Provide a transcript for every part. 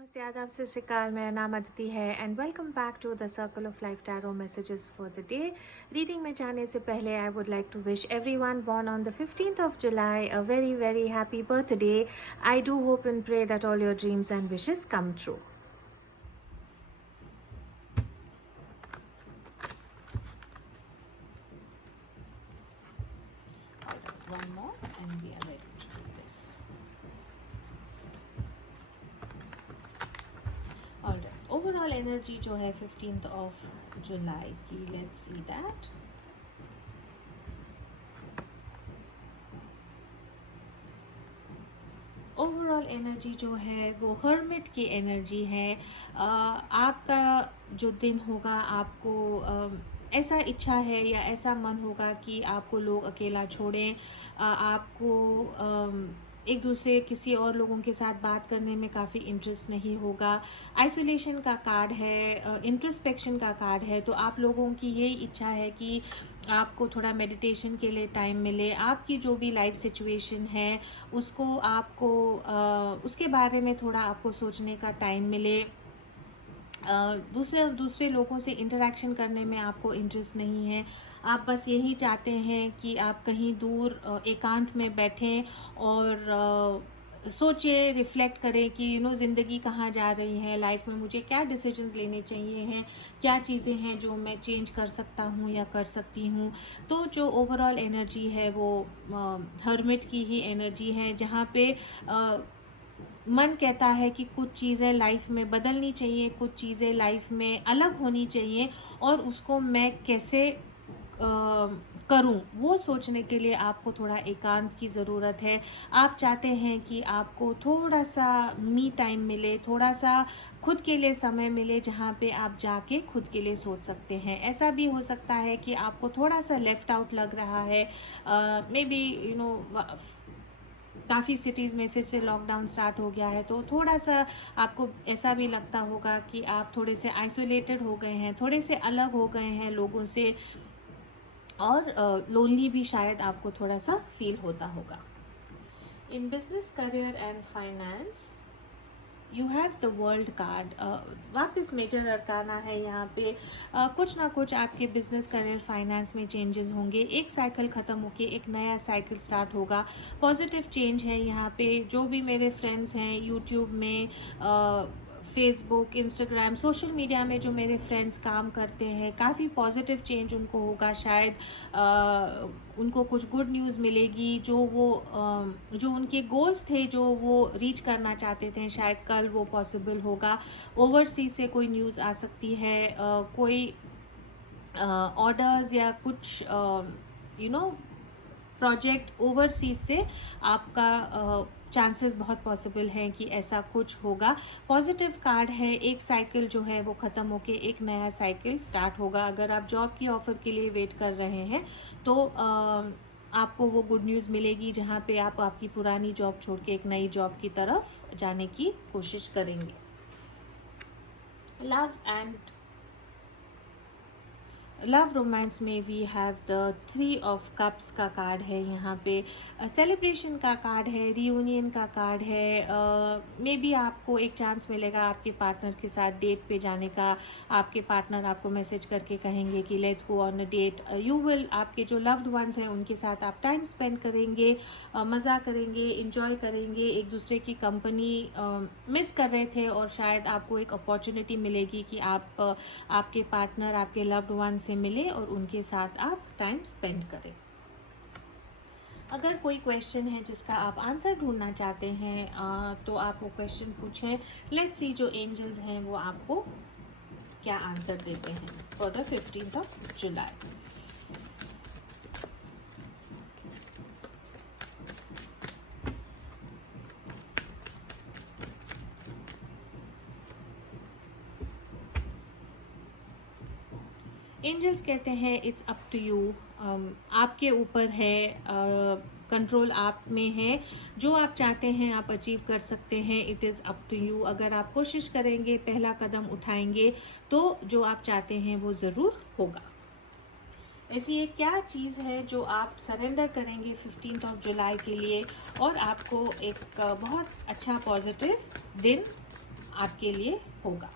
नमस्ते, आदाब, सत श्री अकाल। मेरा नाम अदिति है and welcome back to the circle of life tarot messages for the day. Reading में जाने से पहले I would like to wish everyone born on the 15th of July a very very happy birthday. I do hope and pray that all your dreams and wishes come true. One more and we are ready to do this. Alright, overall energy जो है 15th of July की, let's see that. Overall energy जो है वो hermit की energy है। आपका जो दिन होगा, आपको ऐसा इच्छा है या ऐसा मन होगा कि आपको लोग अकेला छोड़ें, आपको एक दूसरे किसी और लोगों के साथ बात करने में काफ़ी इंटरेस्ट नहीं होगा। आइसोलेशन का कार्ड है, इंट्रोस्पेक्शन का कार्ड है, तो आप लोगों की यही इच्छा है कि आपको थोड़ा मेडिटेशन के लिए टाइम मिले। आपकी जो भी लाइफ सिचुएशन है उसको आपको उसके बारे में थोड़ा आपको सोचने का टाइम मिले। दूसरे लोगों से इंटरेक्शन करने में आपको इंटरेस्ट नहीं है। आप बस यही चाहते हैं कि आप कहीं दूर एकांत में बैठें और सोचें, रिफ्लेक्ट करें कि ज़िंदगी कहाँ जा रही है, लाइफ में मुझे क्या डिसीजंस लेने चाहिए हैं, क्या चीज़ें हैं जो मैं चेंज कर सकता हूँ या कर सकती हूँ। तो जो ओवरऑल एनर्जी है वो हर्मिट की ही एनर्जी है, जहाँ पे मन कहता है कि कुछ चीज़ें लाइफ में बदलनी चाहिए, कुछ चीज़ें लाइफ में अलग होनी चाहिए और उसको मैं कैसे करूं, वो सोचने के लिए आपको थोड़ा एकांत की ज़रूरत है। आप चाहते हैं कि आपको थोड़ा सा मी टाइम मिले, थोड़ा सा खुद के लिए समय मिले, जहाँ पे आप जाके खुद के लिए सोच सकते हैं। ऐसा भी हो सकता है कि आपको थोड़ा सा लेफ्ट आउट लग रहा है, मे बी काफ़ी सिटीज़ में फिर से लॉकडाउन स्टार्ट हो गया है, तो थोड़ा सा आपको ऐसा भी लगता होगा कि आप थोड़े से आइसोलेटेड हो गए हैं, थोड़े से अलग हो गए हैं लोगों से, और लोनली भी शायद आपको थोड़ा सा फील होता होगा। In business, career and finance you have the world card. वापस मेजर अरकाना है यहाँ पे। कुछ ना कुछ आपके बिजनेस, करियर, फाइनेंस में चेंजेस होंगे। एक साइकिल ख़त्म होके एक नया साइकिल स्टार्ट होगा। पॉजिटिव चेंज है यहाँ पे। जो भी मेरे फ्रेंड्स हैं यूट्यूब में, फेसबुक, इंस्टाग्राम, सोशल मीडिया में जो मेरे फ्रेंड्स काम करते हैं, काफ़ी पॉजिटिव चेंज उनको होगा। शायद उनको कुछ गुड न्यूज़ मिलेगी। जो उनके गोल्स थे, जो वो रीच करना चाहते थे, शायद कल वो पॉसिबल होगा। ओवरसीज से कोई न्यूज़ आ सकती है, कोई ऑर्डर्स या कुछ प्रोजेक्ट ओवरसीज से आपका चांसेस बहुत पॉसिबल हैं कि ऐसा कुछ होगा। पॉजिटिव कार्ड है। एक साइकिल जो है वो ख़त्म होके एक नया साइकिल स्टार्ट होगा। अगर आप जॉब की ऑफर के लिए वेट कर रहे हैं तो आपको वो गुड न्यूज़ मिलेगी, जहाँ पे आप आपकी पुरानी जॉब छोड़ के एक नई जॉब की तरफ जाने की कोशिश करेंगे। लव रोमांस में we have the 3 of cups का कार्ड है यहाँ पे। सेलिब्रेशन का कार्ड है, रियूनियन का कार्ड है। मे बी आपको एक चांस मिलेगा आपके पार्टनर के साथ डेट पे जाने का। आपके पार्टनर आपको मैसेज करके कहेंगे कि let's go on a date. You will, आपके जो लव्ड वंस हैं उनके साथ आप टाइम स्पेंड करेंगे, मज़ा करेंगे, इंजॉय करेंगे। एक दूसरे की कंपनी मिस कर रहे थे और शायद आपको एक अपॉर्चुनिटी मिलेगी कि आप आपके पार्टनर, आपके लव्ड वन से मिले और उनके साथ आप टाइम स्पेंड करें। अगर कोई क्वेश्चन है जिसका आप आंसर ढूंढना चाहते हैं तो आप वो क्वेश्चन पूछें। लेट्स सी जो एंजल्स हैं वो आपको क्या आंसर देते हैं for the 15th of July. Angels कहते हैं इट्स अप टू यू। आपके ऊपर है, कंट्रोल आप में है। जो आप चाहते हैं आप अचीव कर सकते हैं। It is up to you. अगर आप कोशिश करेंगे, पहला कदम उठाएंगे, तो जो आप चाहते हैं वो ज़रूर होगा। ऐसी एक क्या चीज़ है जो आप सरेंडर करेंगे 15th ऑफ जुलाई के लिए और आपको एक बहुत अच्छा पॉजिटिव दिन आपके लिए होगा।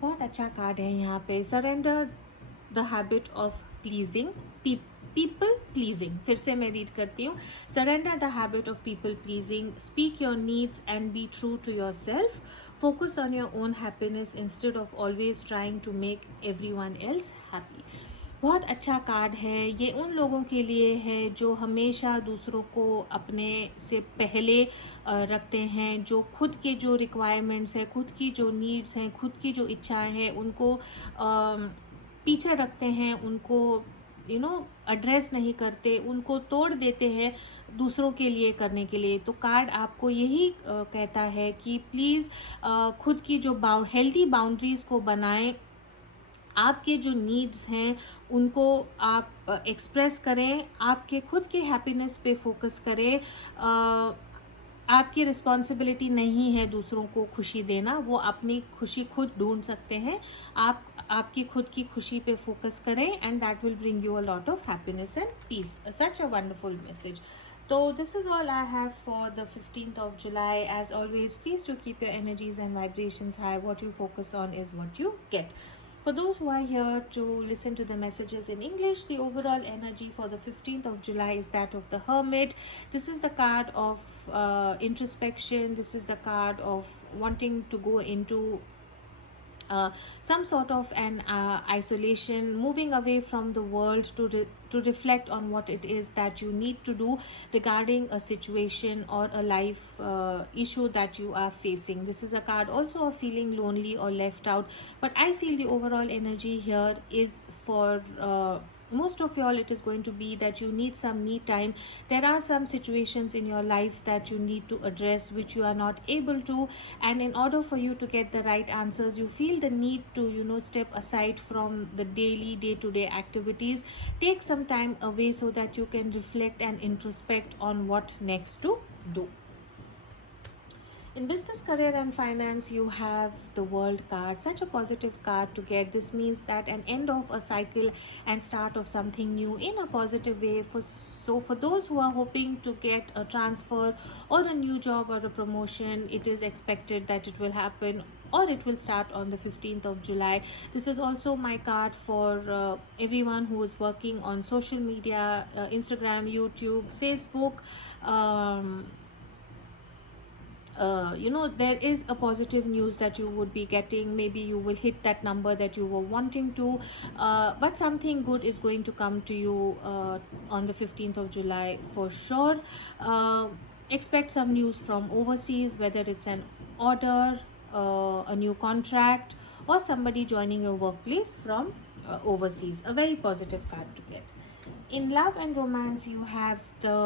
बहुत अच्छा कार्ड है यहाँ पे, surrender the habit of pleasing people pleasing. फिर से मैं रीड करती हूँ, surrender the habit of people pleasing, speak your needs and be true to yourself, focus on your own happiness instead of always trying to make everyone else happy. बहुत अच्छा card है ये उन लोगों के लिए है जो हमेशा दूसरों को अपने से पहले रखते हैं, जो खुद के जो रिक्वायरमेंट्स हैं, खुद की जो नीड्स हैं, खुद की जो इच्छाएं हैं उनको पीछे रखते हैं, उनको एड्रेस नहीं करते, उनको तोड़ देते हैं दूसरों के लिए करने के लिए। तो कार्ड आपको यही कहता है कि प्लीज़ खुद की जो हेल्दी बाउंड्रीज को बनाएं, आपके जो नीड्स हैं उनको आप एक्सप्रेस करें, आपके खुद के हैप्पीनेस पे फोकस करें। आपकी रिस्पॉन्सिबिलिटी नहीं है दूसरों को खुशी देना, वो अपनी खुशी खुद ढूंढ सकते हैं। आप आपकी खुद की खुशी पे फोकस करें and that will bring you a lot of happiness and peace. Such a wonderful message. So this is all I have for the 15th of July. As always, please do keep your energies and vibrations high. What you focus on is what you get. For those who are here to listen to the messages in English, the overall energy for the 15th of July is that of the Hermit. This is the card of introspection. This is the card of wanting to go into some sort of an isolation, moving away from the world to reflect on what it is that you need to do regarding a situation or a life issue that you are facing. This is a card also of feeling lonely or left out, but I feel the overall energy here is for most of y'all it is going to be that you need some me time. There are some situations in your life that you need to address which you are not able to, and in order for you to get the right answers you feel the need to step aside from the daily day-to-day activities, take some time away so that you can reflect and introspect on what next to do. In business, career and finance, you have the World card, such a positive card to get. This means that an end of a cycle and start of something new in a positive way. So for those who are hoping to get a transfer or a new job or a promotion, it is expected that it will happen or it will start on the 15th of July. This is also my card for everyone who is working on social media, Instagram, YouTube, Facebook. There is a positive news that you would be getting. Maybe you will hit that number that you were wanting to, but something good is going to come to you on the 15th of July for sure. Expect some news from overseas, whether it's an order, a new contract, or somebody joining your workplace from overseas. A very positive card to get. In love and romance, you have the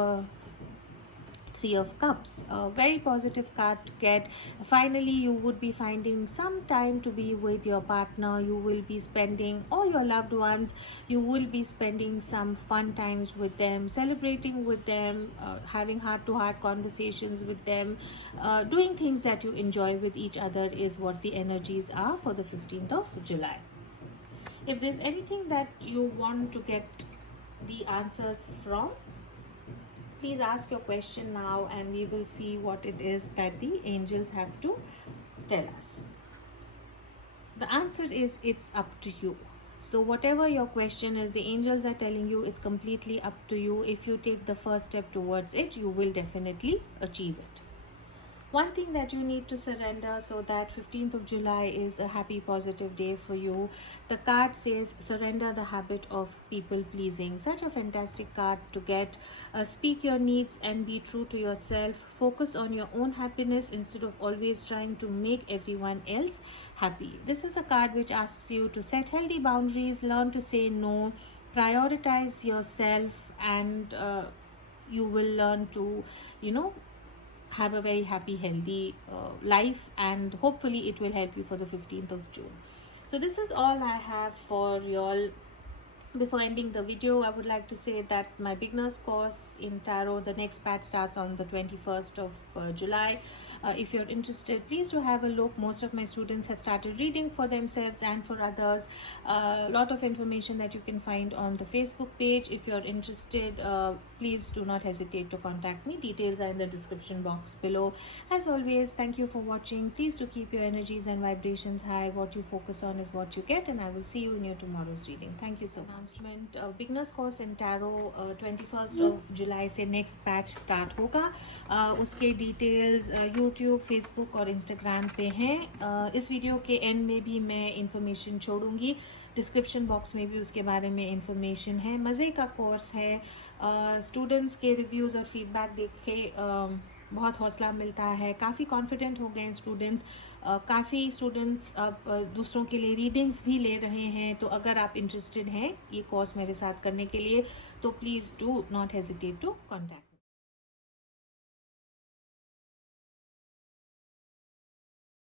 Three of Cups, a very positive card to get. Finally, you would be finding some time to be with your partner. You will be spending, or your loved ones, you will be spending some fun times with them, celebrating with them, having heart-to-heart conversations with them, doing things that you enjoy with each other is what the energies are for the 15th of July. If there's anything that you want to get the answers from, please ask your question now and we will see what it is that the angels have to tell us. The answer is it's up to you. So whatever your question is, the angels are telling you it's completely up to you. If you take the first step towards it, you will definitely achieve it. One thing that you need to surrender so that 15th of July is a happy, positive day for you. The card says, surrender the habit of people pleasing. Such a fantastic card to get. Speak your needs and be true to yourself. Focus on your own happiness instead of always trying to make everyone else happy. This is a card which asks you to set healthy boundaries, learn to say no, prioritize yourself, and you will learn to, have a very happy, healthy life, and hopefully it will help you for the 15th of June. So this is all I have for y'all. Before ending the video, I would like to say that my beginner's course in tarot, the next batch starts on the 21st of July. if you're interested, please do have a look. Most of my students have started reading for themselves and for others. A lot of information that you can find on the Facebook page. If you're interested, please do not hesitate to contact me. Details are in the description box below. As always, thank you for watching. Please do keep your energies and vibrations high. What you focus on is what you get, and I will see you in your tomorrow's reading. Thank you so much. Announcement, beginners course in tarot 21st of July से next batch start होगा. उसके details YouTube, Facebook और Instagram पे हैं. इस video के end में भी मैं information छोड़ूंगी. डिस्क्रिप्शन बॉक्स में भी उसके बारे में इंफॉर्मेशन है. मज़े का कोर्स है. स्टूडेंट्स के रिव्यूज़ और फीडबैक देख के बहुत हौसला मिलता है. काफ़ी कॉन्फिडेंट हो गए हैं स्टूडेंट्स. काफ़ी स्टूडेंट्स अब दूसरों के लिए रीडिंग्स भी ले रहे हैं. तो अगर आप इंटरेस्टेड हैं ये कोर्स मेरे साथ करने के लिए, तो please do not hesitate to contact.